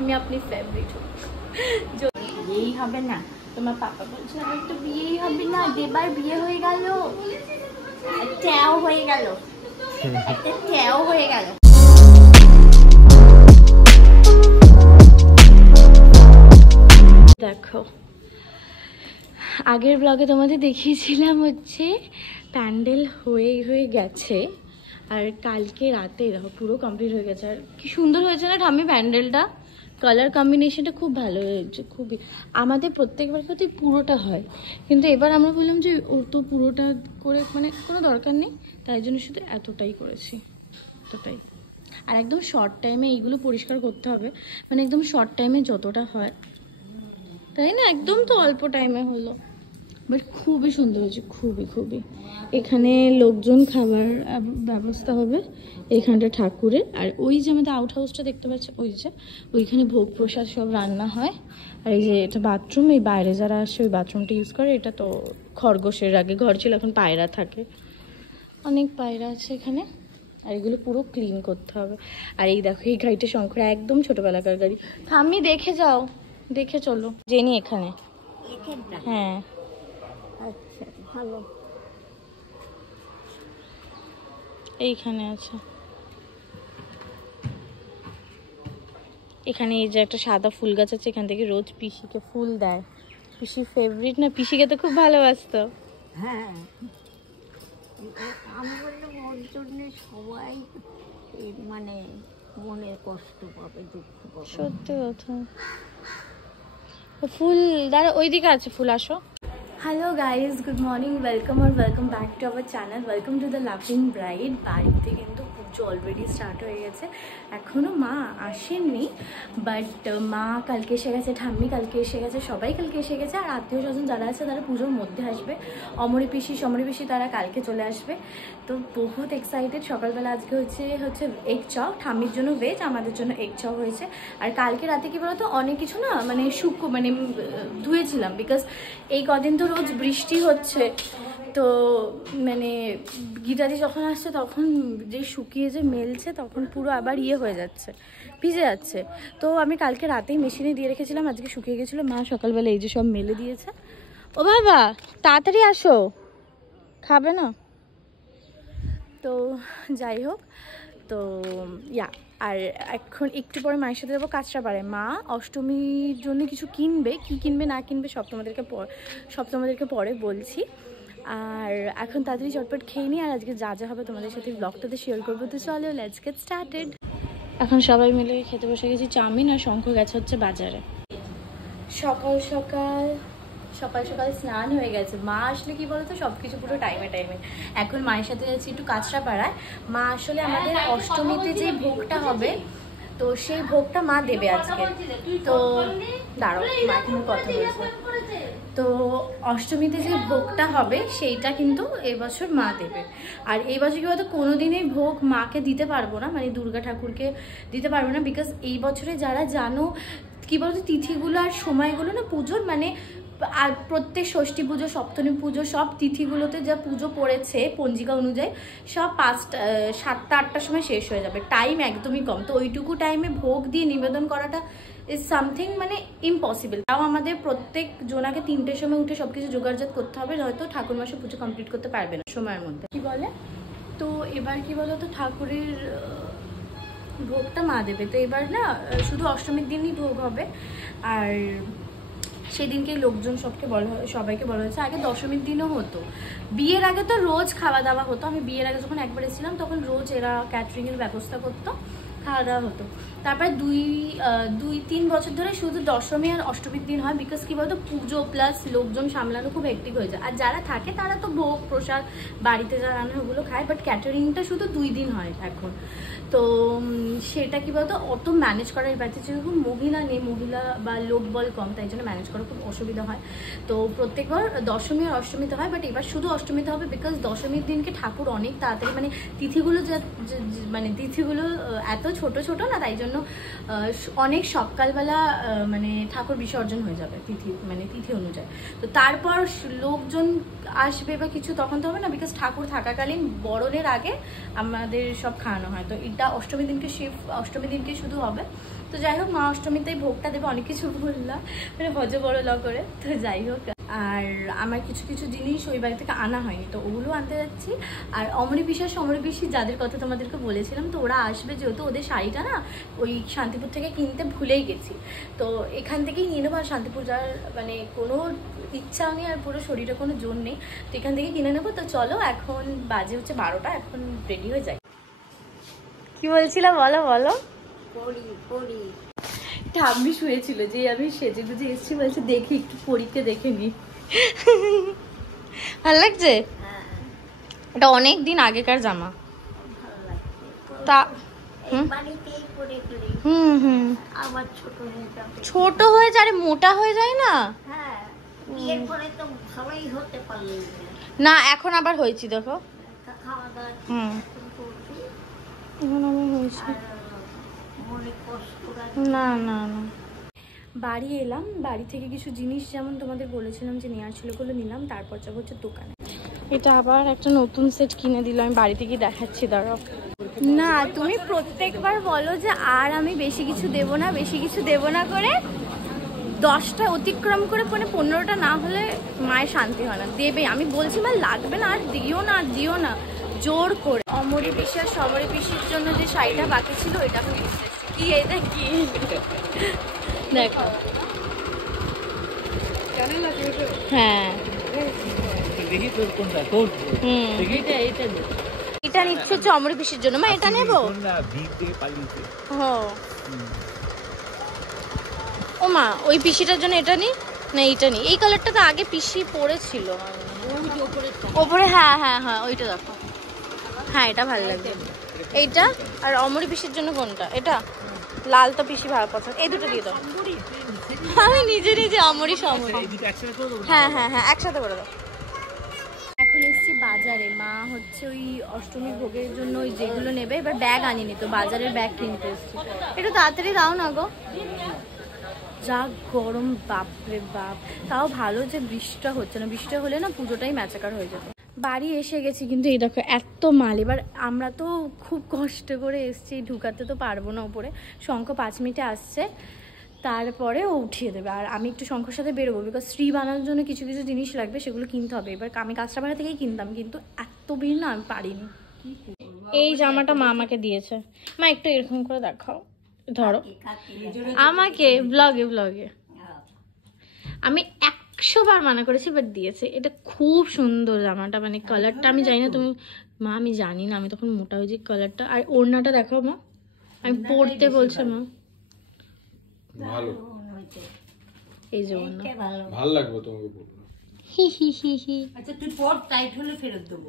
मैं अपनी फेवरेट हूँ। जो यही হবে না, তোমার পাপা বলছে আমার তো বিয়েই হবে না, এবার বিয়ে হয়ে গেল, ট্যাও হয়ে গেল, একটা ট্যাও হয়ে গেল। দেখো আগের ব্লগে তোমাদের দেখিয়েছিলাম হচ্ছে প্যান্ডেল হয়ে গেছে, আর কালকে রাতে দেখো পুরো কমপ্লিট হয়ে গেছে। আর কি সুন্দর হয়েছে না ঠাম্মি প্যান্ডেলটা, কালার কম্বিনেশনটা খুব ভালো হয়েছে। খুবই আমাদের প্রত্যেকবার ক্ষেত্রে পুরোটা হয়, কিন্তু এবার আমরা বললাম যে ও তো পুরোটা করে মানে কোনো দরকার নেই, তাই জন্য শুধু এতটাই করেছি, এতটাই। আর একদম শর্ট টাইমে এইগুলো পরিষ্কার করতে হবে, মানে একদম শর্ট টাইমে যতটা হয়, তাই না? একদম তো অল্প টাইমে হলো, বাট খুবই সুন্দর হয়েছে, খুবই। এখানে লোকজন খাবার ব্যবস্থা হবে এইখানটা ঠাকুরের, আর ওই যে আমাদের আউট হাউসটা দেখতে পাচ্ছি ওই যে ওইখানে ভোগ প্রসাদ সব রান্না হয়। আর এই যে এটা বাথরুম, এই বাইরে যারা আসে ওই বাথরুমটা ইউজ করে। এটা তো খরগোশের আগে ঘর ছিল, এখন পায়রা থাকে, অনেক পায়রা আছে এখানে। আর এগুলো পুরো ক্লিন করতে হবে। আর এই দেখো এই গাড়িটা শঙ্করা একদম ছোটবেলাকার গাড়ি। থাম্মি দেখে যাও, দেখে চলো। জেনি এখানে, হ্যাঁ আচ্ছা ভালো, এইখানে আছে। এখানে এই যে একটা সাদা ফুল গাছ আছে, এখান থেকে রোজ পিসিকে ফুল দেয়। পিসির ফেভারিট না, পিসিকে তো খুব ভালোবাসতো। হ্যাঁ আমি বললাম ওর জন্য সবাই মানে মনে কষ্ট পাবে, দুঃখ পাবে। সত্যি কথা। ফুল দাঁড়া, ওইদিকে আছে ফুল, আসো। Hello guys, good morning, welcome back to our channel, welcome to the loving bride. বাড়িতে কিন্তু পুজো অলরেডি স্টার্ট হয়ে গেছে, এখনও মা আসেননি, বাট মা কালকে এসে গেছে, ঠাম্মি কালকে এসে গেছে, সবাই কালকে এসে গেছে। আর আত্মীয় স্বজন যারা আছে তারা পুজোর মধ্যে আসবে। অমরি পিসি তারা কালকে চলে আসবে। তো বহুত এক্সাইটেড। সকালবেলা আজকে হচ্ছে এগ চপ, ঠাম্মির জন্য ভেজ, আমাদের জন্য এগ চপ হয়েছে। আর কালকে রাতে কি বলতো অনেক কিছু না মানে মানে ধুয়েছিলাম, বিকজ এই কদিন তো রোজ বৃষ্টি হচ্ছে, তো মানে গিটারি যখন আসছে তখন যে শুকিয়ে যে মেলছে তখন পুরো আবার হয়ে যাচ্ছে, ভিজে যাচ্ছে। তো আমি কালকে রাতেই মেশিনে দিয়ে রেখেছিলাম, আজকে শুকিয়ে গেছিলো। মা সকালবেলা এই যে সব মেলে দিয়েছে। ও বাবা তাড়াতাড়ি আসো, খাবে না? তো যাই হোক, তো আর এখন একটু পরে মায়ের সাথে যাবো কাঁচরাপাড়ায়। মা অষ্টমীর জন্য কিছু কিনবে, কি কিনবে না কিনবে সব তোমাদেরকে পরে বলছি। আর এখন তাড়াতাড়ি চটপট খেয়ে নিই, আর আজকে যা হবে তোমাদের সাথে ব্লগটাতে শেয়ার করবো। তো চলো লেটস গেট স্টার্টেড। এখন সবাই মিলে খেতে বসে গেছি চাউমিন, আর শঙ্খ গেছে হচ্ছে বাজারে। সকাল সকাল স্নান হয়ে গেছে। মা আসলে কি বলতো সবকিছু পুরো টাইমে। এখন মায়ের সাথে যাচ্ছি একটু কাঁচরাপাড়ায়। মা আসলে আমাদের অষ্টমীতে যে ভোগটা হবে, তো সেই ভোগটা মা দেবে আজকে। তো দাঁড়াও, মা কিন্তু কথা বলছে। তো অষ্টমীতে যে ভোগটা হবে সেইটা কিন্তু এবছর মা দেবে। আর এই বছর কি বলতো কোনোদিনই ভোগ মাকে দিতে পারবো না, মানে দুর্গা ঠাকুরকে দিতে পারবো না, বিকজ এই বছরে যারা জানো কি বলতো তিথিগুলো আর সময়গুলো না পুজোর মানে, আর প্রত্যেক ষষ্ঠী পুজো, সপ্তমী পুজো সব তিথিগুলোতে যা পুজো পড়েছে পঞ্জিকা অনুযায়ী সব 7টা 8টার সময় শেষ হয়ে যাবে, টাইম একদমই কম। তো ওইটুকু টাইমে ভোগ দিয়ে নিবেদন করাটা ইজ সামথিং মানে ইম্পসিবল। তাও আমাদের প্রত্যেক জনাকে 3টের সময় উঠে সবকিছু জোগাড়জাত করতে হবে, হয়তো ঠাকুর মাসে পুজো কমপ্লিট করতে পারবে না সময়ের মধ্যে, কি বলে। তো এবার কি বলো তো ঠাকুরের ভোগটা মা দেবে। তো এবার না শুধু অষ্টমীর দিনই ভোগ হবে, আর সেদিনকে লোকজন সবাইকে বলা হয়েছে। আগে দশমীর দিনও হতো, বিয়ের আগে তো রোজ খাওয়া দাওয়া হতো। আমি বিয়ের আগে যখন একবার এসেছিলাম তখন রোজ এরা ক্যাটারিংয়ের ব্যবস্থা করতো, খাওয়া দাওয়া হতো। তারপর 2-3 বছর ধরে শুধু দশমী আর অষ্টমীর দিন হয়, বিকজ কি বলতো পুজো প্লাস লোকজন সামলানো খুব হেক্টিক হয়ে যায়। আর যারা থাকে তারা তো ভোগ প্রসাদ বাড়িতে যারা রান্না ওগুলো খায়, বাট ক্যাটারিংটা শুধু 2 দিন হয় এখন। তো সেটা কি বলতো অত ম্যানেজ করার বাড়িতে যেরকম মহিলা নেই, মহিলা বা লোক বল কম, তাই জন্য ম্যানেজ করা খুব অসুবিধা হয়। তো প্রত্যেকবার দশমী আর অষ্টমীতে হয়, বাট এবার শুধু অষ্টমীতে হবে, বিকজ দশমীর দিনকে ঠাকুর অনেক তাড়াতাড়ি মানে তিথিগুলো এত ছোট না, তাই জন্য অনেক সকালবেলা মানে ঠাকুর বিসর্জন হয়ে যাবে তিথি অনুযায়ী। তো তারপর লোকজন আসবে বা কিছু তখন তো হবে না, বিকজ ঠাকুর থাকাকালীন বরণের আগে আমাদের সব খাওয়ানো হয়। তো এটা অষ্টমী দিনকে শুধু হবে। তো যাই হোক মা অষ্টমীতেই ভোগটা দেবে, অনেক কিছু বললাম মানে ভজ বড় ল করে। তো যাই হোক, আর আমার কিছু কিছু জিনিস ওই বাড়ি থেকে আনা হয়নি, তো ওগুলো আনতে যাচ্ছি। আর অমরি বিশ্বাস সমরি পিসি যাদের কথা তোমাদেরকে বলেছিলাম, তো ওরা আসবে, যেহেতু ওদের শাড়িটা না ওই শান্তিপুর থেকে কিনতে ভুলেই গেছি, তো এখান থেকেই নিয়ে নেবো। আর শান্তিপুর যাওয়ার মানে কোনো ইচ্ছা নেই আর পুরো শরীরে কোনো জোর নেই, তো এখান থেকে কিনে নেবো। তো চলো, এখন বাজে হচ্ছে 12টা, এখন রেডি হয়ে যাই। কি বলছিলাম বলো বলো। ঠাম্মি শুয়েছিল, যে আমি সেজে গুজে এসেছি, বলছে দেখি একটু পরীকে দেখে নি। ভালো লাগছে? এটা অনেক দিন আগেকার জামা। তা ছোট হয়ে যায়, মোটা হয়ে যায় না। না এখন আবার হয়েছি দেখো। না না না, বাড়ি এলাম, বাড়ি থেকে কিছু জিনিস যেমন তোমাদের বলেছিলাম যে নেওয়ার ছিল ওগুলো নিলাম, তারপর যাবো হচ্ছে দোকানে। এটা আবার একটা নতুন সেট কিনে দিল, আমি বাড়িতে গিয়ে দেখাচ্ছি, দাঁড়াও। না তুমি প্রত্যেকবার বলো যে আর আমি বেশি কিছু দেব না, বেশি কিছু দেব না করে 10টা অতিক্রম করে 15টা না হলে মায়ের শান্তি হয় না। দেবে, আমি বলছি মা লাগবে না, আর দিও না দিও না জোর করে। অমরি বিশ্বাস সমরি পিসির জন্য যে শাড়িটা বাকি ছিল ওইটা আমি কি, এটা কি দেখো। হ্যাঁ এটা নিচ্ছে হচ্ছে অমরি পিসির জন্য, মা এটা নেবো। ও মা ওই পিসিটার জন্য এটা নি না, এইটা নি। এই কালারটা তো আগে পিসি পরেছিল ওপরে। হ্যাঁ হ্যাঁ হ্যাঁ ওইটা দেখো, হ্যাঁ এটা ভালো লাগবে এইটা। আর অমরি পিসির জন্য কোনটা? এটা লাল তো পিসি ভালো পছন্দ, এই দুটো দিয়ে দাও। আমি নিজে নিজে অমরি সমরি, হ্যাঁ হ্যাঁ হ্যাঁ একসাথে করে দাও। এখন এসছি বাজারে, মা হচ্ছে ওই অষ্টমী ভোগের জন্য ওই যেগুলো নেবে, এবার ব্যাগ আনিনি, তো বাজারের ব্যাগ কিনতে এসছি। একটু তাড়াতাড়ি দাও না গো, যা গরম বাপরে বাপ। তাও ভালো যে বৃষ্টিটা হচ্ছে না, বৃষ্টিটা হলে না পুজোটাই ম্যাচাকার হয়ে যেত। বাড়ি এসে গেছি, কিন্তু এই দেখো এত মাল। এবার আমরা তো খুব কষ্ট করে এসছি, ঢুকাতে তো পারবো না ওপরে। শঙ্খ 5 মিনিটে আসছে, তারপরে ও উঠিয়ে দেবে। আর আমি একটু শঙ্খর সাথে বেরোবো, বিকজ শ্রী বানানোর জন্য কিছু কিছু জিনিস লাগবে, সেগুলো কিনতে হবে। এবার আমি কাঁচরাপাড়া থেকেই কিনতাম, কিন্তু এত ভিড় না আমি পারিনি। এই জামাটা মা আমাকে দিয়েছে, মা একটু এরকম করে দেখাও, ধরো আমাকে ব্লগে ব্লগে। আমি 100 বার মানা করেছি, বাট দিয়েছে। এটা খুব সুন্দর জামাটা, মানে কালারটা আমি জানি না তুমি মা, আমি জানি না, আমি তখন মোটা হয়েছি কালারটা। আর ওড়নাটা দেখো মা, আমি পড়তে বলছে মা, ভালো এই যে ওড়না ভালো লাগবে তোমাকে পড়তে। হি হি হি হি। আচ্ছা তুই পড়, টাইট হলে ফেরত দেবো।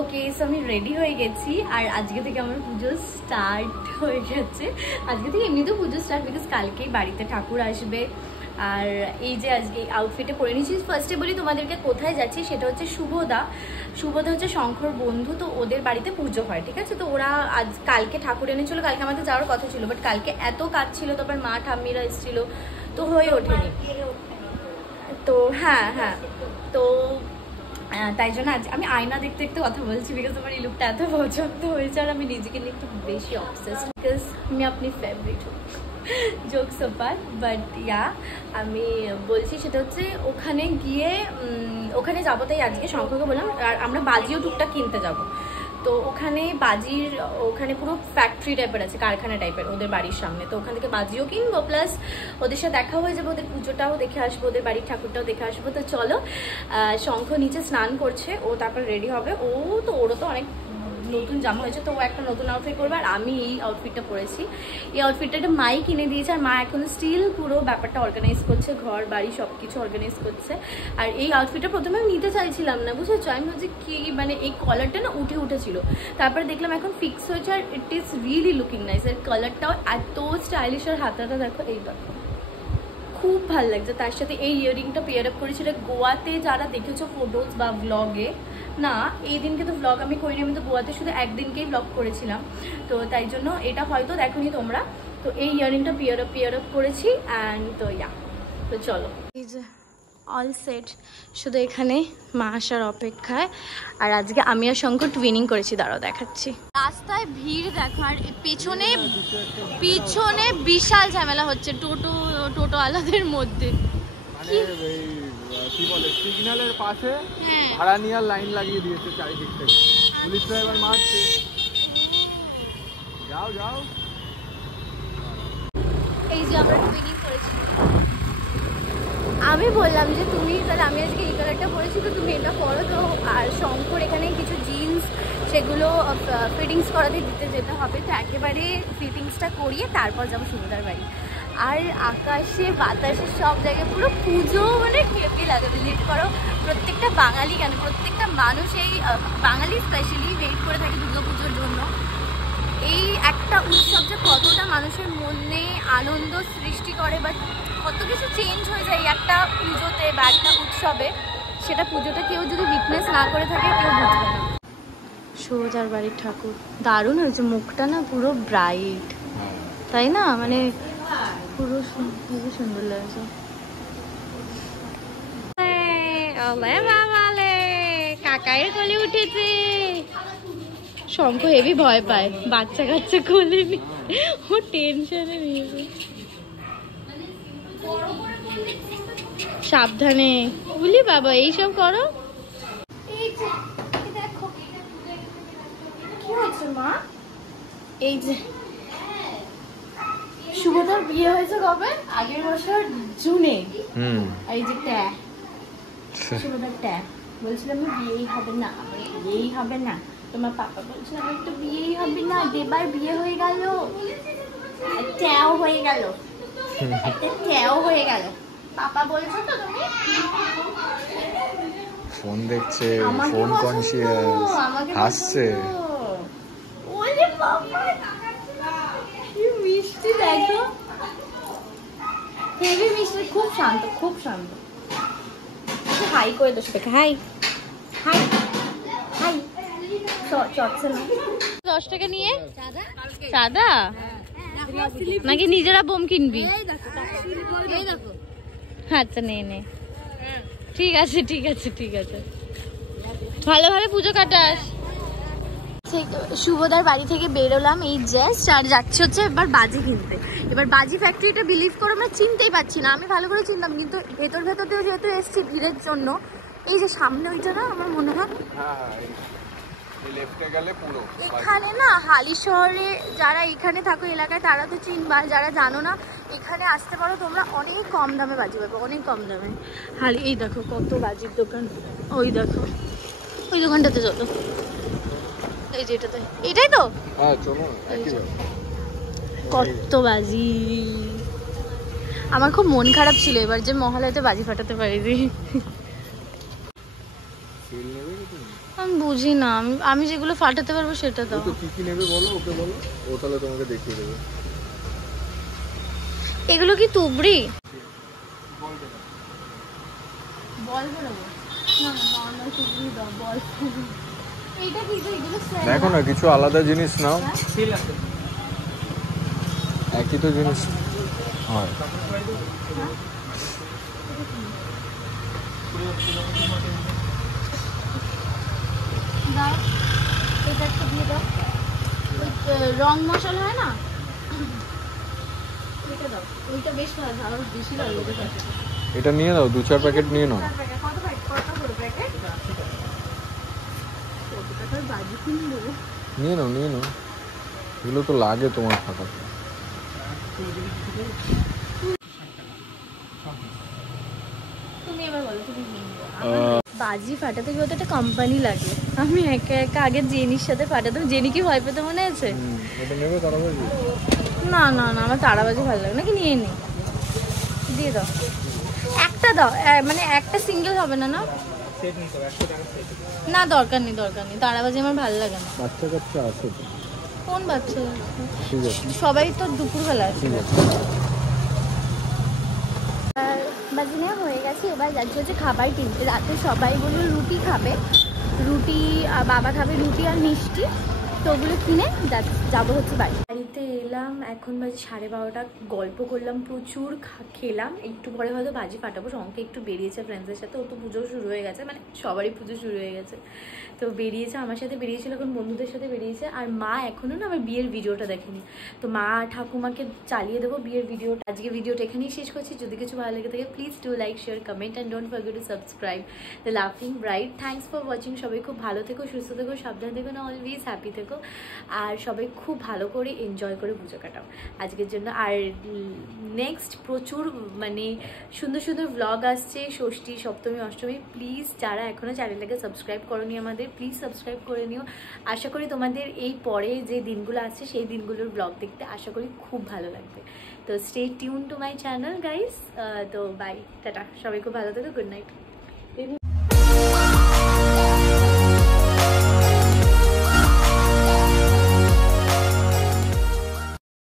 ওকে, সো আমি রেডি হয়ে গেছি, আর আজকে থেকে আমার পুজো স্টার্ট হয়ে গেছে। আজকে থেকে এমনিতেও পুজো স্টার্ট, বিকজ কালকেই বাড়িতে ঠাকুর আসবে। আর এই যে আজকে আউটফিটে পরে নিয়েছি। ফার্স্টে বলি তোমাদেরকে কোথায় যাচ্ছি, সেটা হচ্ছে শুভদা। শুভদা হচ্ছে শঙ্কর বন্ধু, তো ওদের বাড়িতে পুজো হয়, ঠিক আছে। তো ওরা কালকে ঠাকুর এনেছিল, কালকে আমাদের যাওয়ার কথা ছিল, বাট কালকে এত কাজ ছিল, তারপর মা ঠাম্মিরা এসেছিল, তো হয়ে ওঠেনি। তো হ্যাঁ হ্যাঁ, তো তাই জন্য আজ আমি আয়না দেখতে দেখতে কথা বলছি, বিকজ আমার এই লুকটা এত পছন্দ হয়েছে, আর আমি নিজেকে নিয়ে একটু বেশি অবসেসড, বিকজ আমি আপনি favourite jokes apart. But yeah, আমি বলছি সেটা হচ্ছে ওখানে গিয়ে ওখানে যাবো, তাই আজকে শঙ্করকে বললাম। আর আমরা বাজিও টুকটাক কিনতে যাবো, তো ওখানে বাজির ওখানে পুরো ফ্যাক্টরি টাইপের আছে, কারখানা টাইপের ওদের বাড়ির সামনে, তো ওখান থেকে বাজিও কিনবো, প্লাস ওদের সাথে দেখা হয়ে যাবে, ওদের পুজোটাও দেখে আসবো, ওদের বাড়ির ঠাকুরটাও দেখে আসবো। তো চলো, শঙ্খ নিচে স্নান করছে, ও তারপর রেডি হবে। ওরও তো অনেক নতুন জামা হয়েছে, তো ও একটা নতুন আউটফিট করবে, আর আমি এই আউটফিটটা পরেছি। এই আউটফিটটা একটা মাই কিনে দিয়েছে, আর মা এখন স্টিল পুরো ব্যাপারটা অর্গানাইজ করছে, ঘর বাড়ি সব কিছু অর্গানাইজ করছে। আর এই আউটফিটটা প্রথমে আমি নিতে চাইছিলাম না, বুঝেছো, আমি ভাবছি কি মানে এই কলারটা না উঠেছিল, তারপরে দেখলাম এখন ফিক্স হয়েছে, আর it is really looking nice. আর কালারটাও এত স্টাইলিশ, আর হাতাটা দেখো, এই দেখো খুব ভালো লাগছে। তার সাথে এই ইয়াররিংটা পেয়ার আপ করেছিল। গোয়াতে যারা দেখেছো ফটোজ বা ব্লগে, না এই দিনকে তো ব্লগ আমি করিনি, আমি তো গোয়াতে শুধু একদিনকেই ব্লগ করেছিলাম, তো তাই জন্য এটা হয়তো দেখোনি তোমরা। তো এই ইয়াররিংটা পেয়ার আপ করেছি, অ্যান্ড তো ইয়া, তো চলো। এই যে অল সেট, শুধু এখানে মা আসার অপেক্ষায়। আর আজকে আমি আর শঙ্কর টুইনিং করেছি, দাঁড়াও দেখাচ্ছি। রাস্তায় ভিড় দেখো, আর পেছনে পিছনে বিশাল ঝামেলা হচ্ছে টোটো আলাদের মধ্যে। কি বলে সিগন্যালের পাশে ভাড়া নিয়ে লাইন লাগিয়ে দিয়েছে চারিদিক থেকে, পুলিশ ড্রাইভার মারছে। যাও যাও। এই যে আমরা টুইনিং করেছি, আমি বললাম যে তুমি তাহলে আমি আজকে এই কালারটা পরেছি তো তুমি এটা পরো তো। আর শঙ্কর এখানে কিছু জিন্স সেগুলো ফিটিংস করাতে দিতে যেতে হবে, তো একেবারে ফিটিংসটা করিয়ে তারপর যাবো সুবিধার বাড়ি। আর আকাশে বাতাসে সব জায়গায় পুরো পুজো, মানে হেভি লাগে। বিলিভ করো প্রত্যেকটা বাঙালি কেন প্রত্যেকটা মানুষ এই বাঙালি স্পেশালি ওয়েট করে থাকে দুর্গাপুজোর জন্য। এই একটা উৎসব যে কতটা মানুষের মনে আনন্দ সৃষ্টি করে বা কত কিছু চেঞ্জ হয়ে যায় একটা পুজোতে বা একটা উৎসবে, সেটা পুজোটা কেউ যদি উইটনেস না করে থাকে কেউ বুঝবে না। সৌজার বাড়ির ঠাকুর দারুণ হয়েছে, মুখটা না পুরো ব্রাইট, তাই না? মানে পুরো খুবই সুন্দর লাগছে। কাকায়ের কোলে উঠেছে। শঙ্খ হেভি ভয় পায়, বাচ্চা কাচ্চা কোলে নি, ও টেনশনে নিয়েছে। সাবধানে বলি বাবা, এইসব করো। কি হয়েছে মা? এই যে শুভদার বিয়ে হয়েছে কবে? আগের বছর জুনে। এই যে ট্যাগ, শুভদার ট্যাগ। বলছিলাম বিয়েই হবে না, বিয়েই হবে না। তোমার পাপা বলছিল আমার তো বিয়েই হবে না, দেবার বিয়ে হয়ে গেল, ট্যাও হয়ে গেল, একটা ট্যাও হয়ে গেল। পাপা বলছো তো তুমি? ফোন দেখছে, ফোন কনসিয়াস, হাসছে। ওরে বাবা কি মিষ্টি দেখো, হেভি মিষ্টি, খুব শান্ত, খুব শান্ত। হাই করে দোষ দেখে, হাই হাই হাই। চটছে না। 10 টাকা নিয়ে সাদা নাকি নিজেরা বোম কিনবি? আচ্ছা নে নে, ঠিক আছে ঠিক আছে ঠিক আছে, ভালোভাবে পুজো কাটাস। শুভদার বাড়ি থেকে বেরোলাম এই জাস্ট, আর যাচ্ছে হচ্ছে এবার বাজি কিনতে। এবার বাজি ফ্যাক্টরিটা বিলিভ করো আমরা চিনতেই পারছি না, আমি ভালো করে চিনতাম কিন্তু ভেতর ভেতর দিয়ে যেহেতু এসছি ভিড়ের জন্য, এই যে সামনে ওইটা না আমার মনে হয় এখানে না হালি শহরে যারা এখানে থাকো এলাকায় তারা তো চিনবা, যারা জানো না এখানে আসতে পারো তোমরা, অনেক কম দামে বাজি পাবে, অনেক কম দামে। হালি এই দেখো কত বাজির দোকান, ওই দেখো ওই দোকানটাতে চলো, এই যে এটাতে, এটাই তো কত বাজি। আমার খুব মন খারাপ ছিল এবার যে মহালয়াতে বাজি ফাটাতে পারিনি। আমি বুঝি না, আমি যেগুলো ফাটাতে পারবো সেটা দাও। কি কি নেবে বলো, ওকে বলো, ও তাহলে তোমাকে দেখিয়ে দেবে। এগুলো কি তুবড়ি? বল বেরোবো না, নরমাল তুবড়ি দাও, বল। এইটা কি তো, এগুলো দেখো না কিছু আলাদা জিনিস নাও, একই তো জিনিস হয়। দাও এটা একটা দিয়ে দাও, ওই রং মশলা হয় না এটা দাও, ওইটা বেশ ভালো, আরো বেশি ভালো লাগে। এটা নিয়ে নাও, 2-4 প্যাকেট নিয়ে নাও। কত প্যাকেট, কত করে প্যাকেট? কত টাকার বাজি কিনবো? নিয়ে নাও নিয়ে নাও, এগুলো তো লাগে তোমার ফাটাতে। তুমি এবার বলো তুমি বাজি ফাটাতে গিয়ে তো একটা কোম্পানি লাগে, আমি একা একা আগে জেনির সাথে ফাটাতাম। জেনি কি ভয় পেতে মনে আছে? এটা নেবে তারাবাজি? না না না, আমার তারাবাজি ভালো লাগে নাকি, নিয়ে নি, দিয়ে দাও একটা দাও, মানে একটা সিঙ্গেল হবে না? না না দরকার নেই দরকার নেই, তারাবাজি আমার ভালো লাগে না। বাচ্চা কাচ্চা আছে তো? কোন বাচ্চা? ঠিক আছে সবাই তো দুপুরবেলা আসবে। বাজি নেওয়া হয়ে গেছে, এবার যাচ্ছে হচ্ছে খাবার কিনতে। রাতে সবাই বললো রুটি খাবে, রুটি বাবা খাবে রুটি আর মিষ্টি, তো ওগুলো কিনে যাবো হচ্ছে বাড়িতে এলাম। এখন বাজে 12:30। গল্প করলাম প্রচুর, খেলাম। একটু পরে হয়তো বাজি ফাটাবো। সঙ্গে একটু বেরিয়েছে ফ্রেন্ডসদের সাথে। ও তো পুজো শুরু হয়ে গেছে, মানে সবারই পুজো শুরু হয়ে গেছে। তো বেরিয়েছে, আমার সাথে বেরিয়েছিল, এখন বন্ধুদের সাথে বেরিয়েছে। আর মা এখনও না আমার বিয়ের ভিডিওটা দেখেনি। তো মা ঠাকুমাকে চালিয়ে দেবো বিয়ের ভিডিওটা। আজকে ভিডিওটা এখানেই শেষ করছি। যদি কিছু ভালো লেগে থাকে please do like, share, comment and don't forget to subscribe the লাফিং ব্রাইড। Thanks for watching. সবাই খুব ভালো থেকো, সুস্থ থেকো, সাবধান থেকো, না অলওয়েজ হ্যাপি থেকো। আর সবাই খুব ভালো করে এনজয় করে পুজো কাটাও আজকের জন্য। আর নেক্সট প্রচুর মানে সুন্দর সুন্দর ব্লগ আসছে, ষষ্ঠী, সপ্তমী, অষ্টমী। প্লিজ যারা এখনও চ্যানেলটাকে সাবস্ক্রাইব করোনি আমাদের, প্লিজ সাবস্ক্রাইব করে নিও। আশা করি তোমাদের এই পরে যে দিনগুলো আসছে সেই দিনগুলোর ব্লগ দেখতে আশা করি খুব ভালো লাগবে। তো stay tune to my channel guys. তো বাই, টাটা, সবাই খুব ভালো থেকো, গুড নাইট।